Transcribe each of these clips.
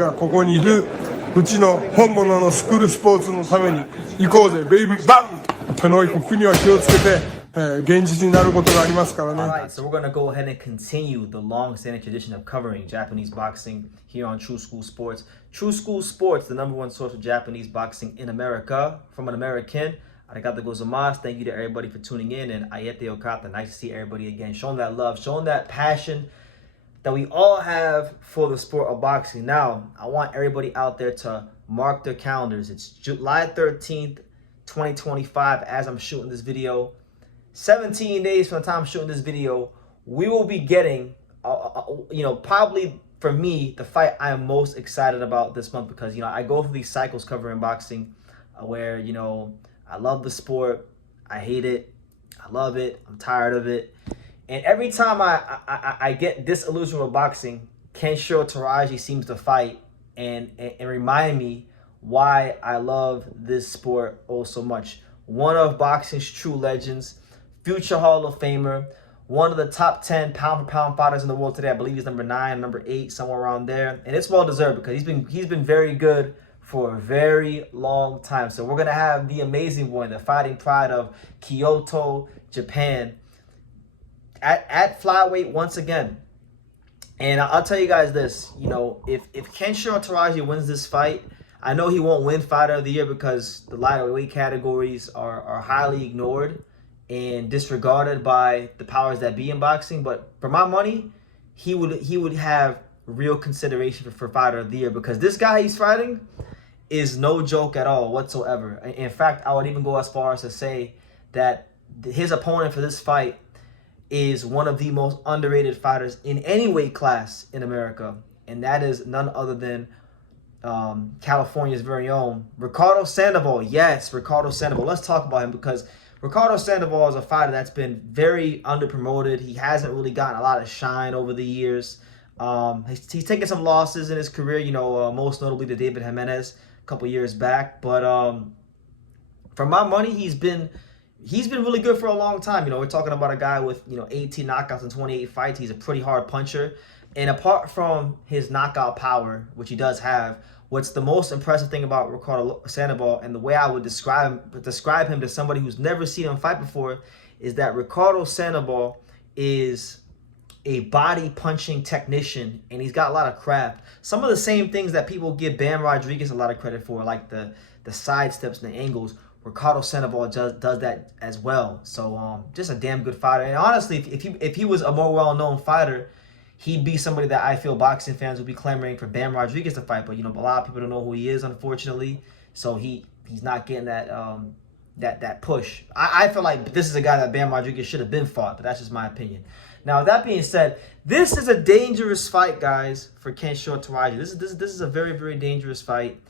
がここにいるうちの本物のスクールスポーツのために行こうぜベイビーバンこの国は気をつけて現実になることがありますからね。Alright, so we're going to go ahead and continue the long-standing tradition of covering Japanese boxing here on True School Sports. True School Sports, the #1 source of Japanese boxing in America. From an American, arigato gozaimasu. Thank you to everybody for tuning in. And ayete okata. Nice to see everybody again. Showing that love, showing that passion that we all have for the sport of boxing. Now, I want everybody out there to mark their calendars. It's July 13th, 2025 as I'm shooting this video. 17 days from the time I'm shooting this video, we will be getting, probably for me, the fight I am most excited about this month because, I go through these cycles covering boxing where, I love the sport, I hate it, I love it, I'm tired of it. And every time I get disillusioned with boxing, Kenshiro Teraji seems to fight and remind me why I love this sport oh so much. One of boxing's true legends, future Hall of Famer, one of the top 10 pound-for-pound fighters in the world today. I believe he's number 9, number 8, somewhere around there. And it's well-deserved because he's been very good for a very long time. So we're going to have the amazing one, the fighting pride of Kyoto, Japan, at flyweight once again. And I'll tell you guys this, if Kenshiro Teraji wins this fight, I know he won't win Fighter of the Year because the lighter weight categories are highly ignored and disregarded by the powers that be in boxing. But for my money, he would have real consideration for Fighter of the Year because this guy he's fighting is no joke at all whatsoever. In fact, I would even go as far as to say that his opponent for this fight is one of the most underrated fighters in any weight class in America. And that is none other than California's very own Ricardo Sandoval. Yes, Ricardo Sandoval. Let's talk about him because Ricardo Sandoval is a fighter that's been very underpromoted. He hasn't really gotten a lot of shine over the years. He's taken some losses in his career, most notably to David Jimenez a couple years back. But for my money, he's been really good for a long time. We're talking about a guy with 18 knockouts and 28 fights. He's a pretty hard puncher. And apart from his knockout power, which he does have, what's the most impressive thing about Ricardo Sandoval and the way I would describe him to somebody who's never seen him fight before is that Ricardo Sandoval is a body punching technician and he's got a lot of craft. Some of the same things that people give Bam Rodriguez a lot of credit for, like the side steps and the angles, Ricardo Sandoval does that as well. So just a damn good fighter. And honestly, if he was a more well-known fighter, he'd be somebody that I feel boxing fans would be clamoring for Bam Rodriguez to fight. But a lot of people don't know who he is, unfortunately. So he's not getting that push. I feel like this is a guy that Bam Rodriguez should have been fought, but that's just my opinion. Now, with that being said, this is a dangerous fight, guys, for Kenshiro Teraji. This is a very, very dangerous fight.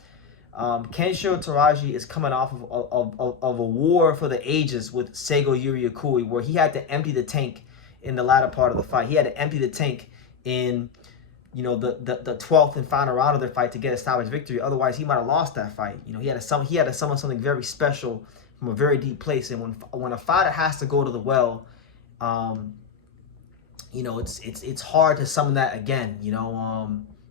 Kenshiro Teraji is coming off of a war for the ages with Seigo Yuriokui, where he had to empty the tank in the latter part of the fight. He had to empty the tank in the 12th and final round of their fight to get a stoppage victory. Otherwise, he might have lost that fight. He had to summon something very special from a very deep place. And when a fighter has to go to the well, it's hard to summon that again.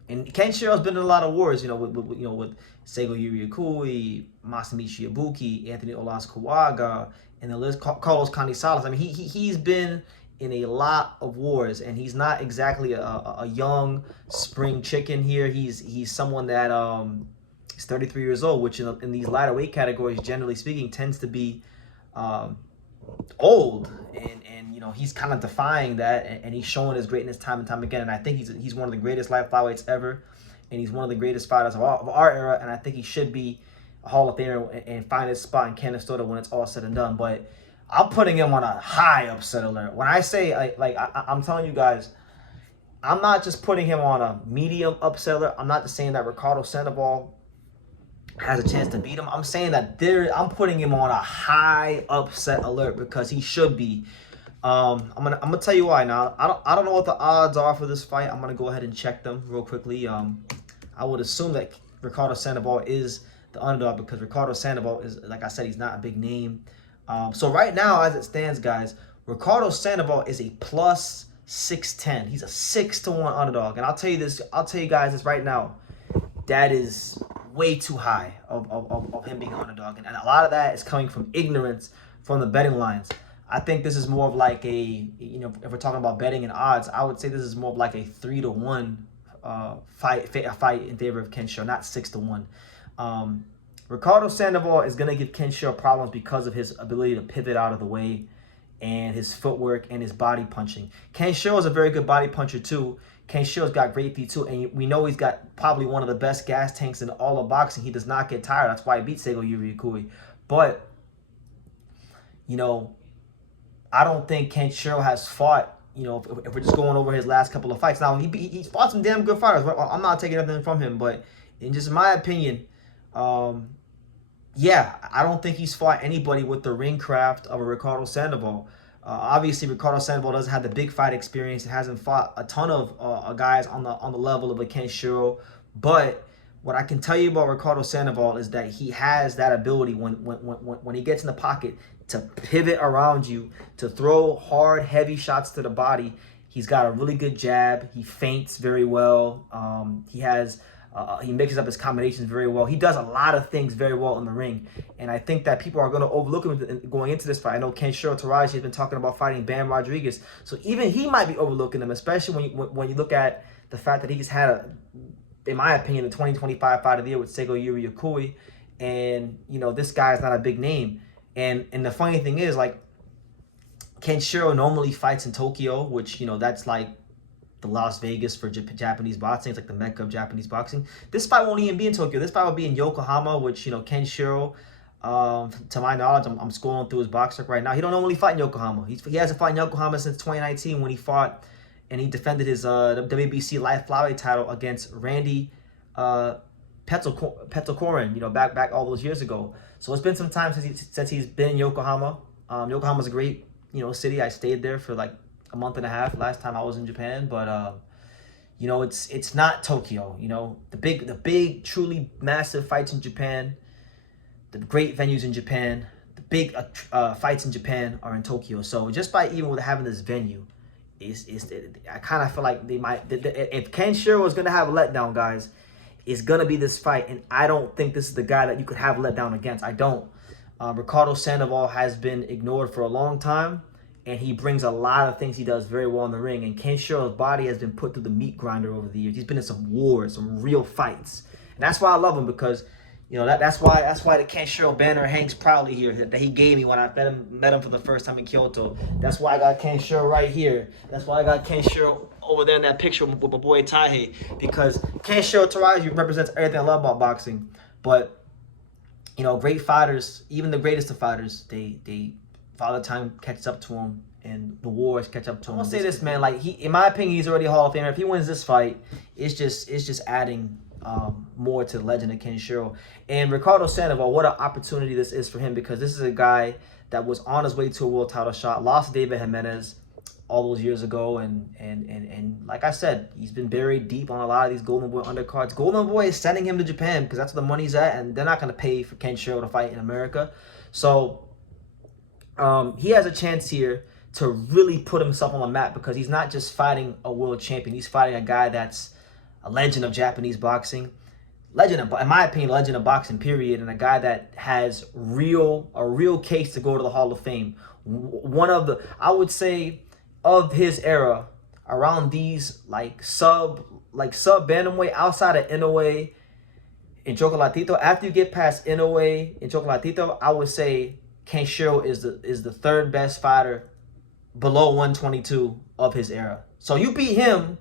And Kenshiro's been in a lot of wars. With Seigo Yuriokui, Masamichi Ibuki, Anthony Olas-Kuwaga, and the list, Carlos Canizales. I mean, he's been in a lot of wars, and he's not exactly a young spring chicken here. He's someone that is 33 years old, which in these lighter weight categories, generally speaking, tends to be old, and he's kind of defying that, and he's showing his greatness time and time again. And I think he's one of the greatest light flyweights ever, and he's one of the greatest fighters of our era. And I think he should be a Hall of Famer and find his spot in Canastota when it's all said and done. But I'm putting him on a high upset alert. When I say I'm telling you guys, I'm not just putting him on a medium upset alert. I'm not just saying that Ricardo Sandoval has a chance to beat him. I'm saying that I'm putting him on a high upset alert because he should be. I'm gonna tell you why now. I don't know what the odds are for this fight. I'm gonna go ahead and check them real quickly. I would assume that Ricardo Sandoval is the underdog because Ricardo Sandoval is, like I said, he's not a big name. So right now, as it stands, guys, Ricardo Sandoval is a plus 610. He's a 6-1 underdog, and I'll tell you guys this right now. that is way too high of him being an underdog. And a lot of that is coming from ignorance from the betting lines. I think this is more of like a, if we're talking about betting and odds, I would say this is more of like a 3-1 fight in favor of Kenshiro, not 6-1. Ricardo Sandoval is going to give Kenshiro problems because of his ability to pivot out of the way and his footwork and his body punching. Kenshiro is a very good body puncher too. Kenshiro's got great feet too, and we know he's got probably one of the best gas tanks in all of boxing. He does not get tired. That's why he beat Seigo Yuriokui. But, I don't think Kenshiro has fought, if we're just going over his last couple of fights. Now, he's fought some damn good fighters. I'm not taking nothing from him, but in just my opinion, yeah, I don't think he's fought anybody with the ring craft of a Ricardo Sandoval. Obviously, Ricardo Sandoval doesn't have the big fight experience. He hasn't fought a ton of guys on the level of a Kenshiro. But what I can tell you about Ricardo Sandoval is that he has that ability when he gets in the pocket to pivot around you, to throw hard, heavy shots to the body. He's got a really good jab. He feints very well. He mixes up his combinations very well. He does a lot of things very well in the ring. And I think that people are going to overlook him going into this fight. I know Kenshiro Teraji has been talking about fighting Bam Rodriguez. So even he might be overlooking him, especially when you look at the fact that he's had, in my opinion, the 2025 fight of the year with Seigo Yuriokui. And, this guy is not a big name. And the funny thing is, like, Kenshiro normally fights in Tokyo, which, that's like the Las Vegas for Japanese boxing. It's like the Mecca of Japanese boxing. This fight won't even be in Tokyo. This fight will be in Yokohama, which, Kenshiro, to my knowledge, I'm scrolling through his box rec right now. He don't normally fight in Yokohama. He hasn't fought in Yokohama since 2019 when he fought and he defended his WBC light flyweight title against Randy Petelkoren, back all those years ago. So it's been some time since he's been in Yokohama. Yokohama's a great, city. I stayed there for like a month and a half last time I was in Japan, but it's not Tokyo. The big truly massive fights in Japan, the great venues in Japan, the big fights in Japan are in Tokyo. So just by even with having this venue, I kind of feel like they might, if Kenshiro is gonna have a letdown, guys, it's gonna be this fight, and I don't think this is the guy that you could have a letdown against. I don't. Ricardo Sandoval has been ignored for a long time, and he brings a lot of things he does very well in the ring. And Kenshiro's body has been put through the meat grinder over the years. He's been in some wars, some real fights, and that's why I love him, because that's why the Kenshiro banner hangs proudly here that he gave me when I met him for the first time in Kyoto. That's why I got Kenshiro right here. That's why I got Kenshiro over there in that picture with my boy Taihei, because Kenshiro Teraji represents everything I love about boxing. But great fighters, even the greatest of fighters, they Father Time catches up to him, and the wars catch up to him. I'll say this, man. Like, in my opinion, he's already a Hall of Famer. If he wins this fight, it's just adding more to the legend of Kenshiro. And Ricardo Sandoval, what an opportunity this is for him, because this is a guy that was on his way to a world title shot, lost to David Jimenez all those years ago, and like I said, he's been buried deep on a lot of these Golden Boy undercards. Golden Boy is sending him to Japan because that's where the money's at, and they're not going to pay for Kenshiro to fight in America. So he has a chance here to really put himself on the map, because he's not just fighting a world champion. He's fighting a guy that's a legend of Japanese boxing, in my opinion, legend of boxing, period, and a guy that has a real case to go to the Hall of Fame. One of the, I would say, of his era, around these sub bantamweight, outside of Inoue and Chocolatito. After you get past Inoue and Chocolatito, I would say Kenshiro is the third best fighter below 122 of his era. So you beat him,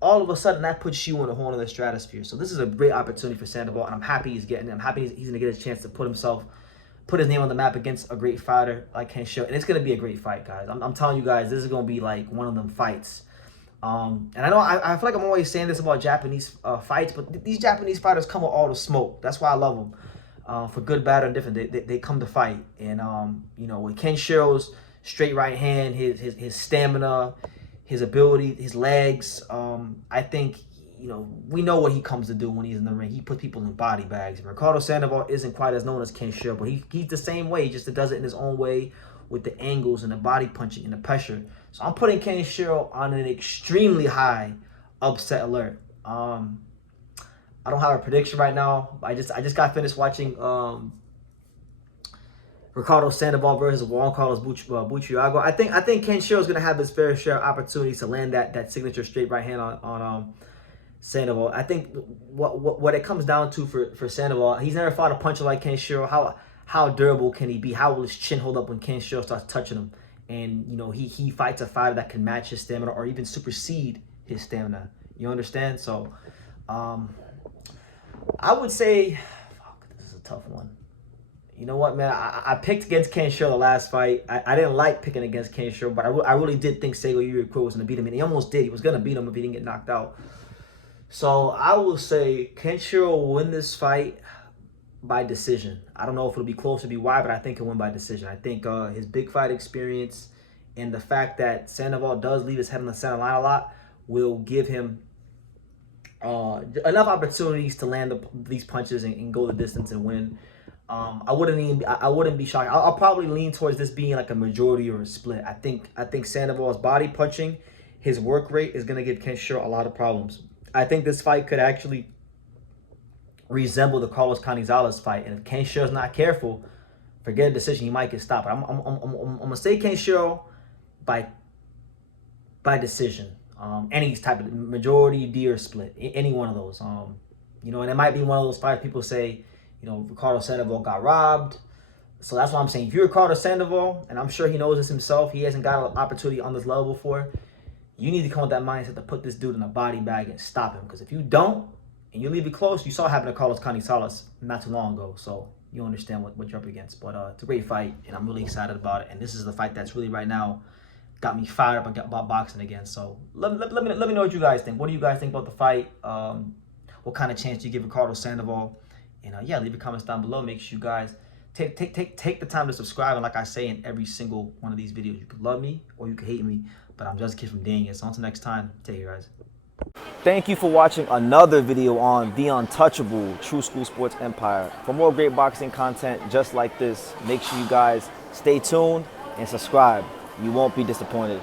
all of a sudden that puts you in a whole other stratosphere. So this is a great opportunity for Sandoval, and I'm happy he's getting it. I'm happy he's going to get a chance to put his name on the map against a great fighter like Kenshiro. And it's going to be a great fight, guys. I'm telling you guys, this is going to be like one of them fights. And I know I feel like I'm always saying this about Japanese fights, but these Japanese fighters come with all the smoke. That's why I love them. For good, bad, or different, they come to fight. And, with Kenshiro's straight right hand, his stamina, his ability, his legs, I think, we know what he comes to do when he's in the ring. He puts people in body bags. And Ricardo Sandoval isn't quite as known as Kenshiro, but he's the same way. He just does it in his own way with the angles and the body punching and the pressure. So I'm putting Kenshiro on an extremely high upset alert. I don't have a prediction right now. I just got finished watching Ricardo Sandoval versus Juan Carlos Butriago. I think Kenshiro's gonna have his fair share of opportunities to land that signature straight right hand on Sandoval. I think what it comes down to for Sandoval, he's never fought a puncher like Kenshiro. How durable can he be? How will his chin hold up when Kenshiro starts touching him? And you know, he fights a fighter that can match his stamina or even supersede his stamina. You understand? So I would say, fuck, this is a tough one. You know what, man? I picked against Kenshiro the last fight. I didn't like picking against Kenshiro, but I really did think Seigo Yuriko was going to beat him, and he almost did. He was going to beat him if he didn't get knocked out. So I will say Kenshiro will win this fight by decision. I don't know if it'll be close to be wide, but I think he'll win by decision. I think his big fight experience and the fact that Sandoval does leave his head on the center line a lot will give him enough opportunities to land these punches and go the distance and win. I wouldn't be shocked. I'll probably lean towards this being like a majority or a split. I think Sandoval's body punching, his work rate is gonna give Kenshiro a lot of problems. I think this fight could actually resemble the Carlos Canizales fight, and if Kenshiro's not careful, forget a decision, he might get stopped. I'm gonna say Kenshiro by decision. Any type of majority, D, or split, any one of those. You know, and it might be one of those fights people say, you know, Ricardo Sandoval got robbed. So that's why I'm saying, if you're Ricardo Sandoval, and I'm sure he knows this himself, he hasn't got an opportunity on this level before, you need to come with that mindset to put this dude in a body bag and stop him. Because if you don't, and you leave it close, you saw it happen to Carlos Canizales not too long ago. So you understand what you're up against. But it's a great fight, and I'm really excited about it. And this is the fight that's really right now got me fired up about boxing again. So let me know what you guys think. What do you guys think about the fight? What kind of chance do you give Ricardo Sandoval? And yeah, leave your comments down below. Make sure you guys take the time to subscribe. And like I say in every single one of these videos, you could love me or you could hate me, but I'm just a kid from Daniel. So until next time, take care, guys. Thank you for watching another video on the untouchable True School Sports Empire. For more great boxing content just like this, make sure you guys stay tuned and subscribe. You won't be disappointed.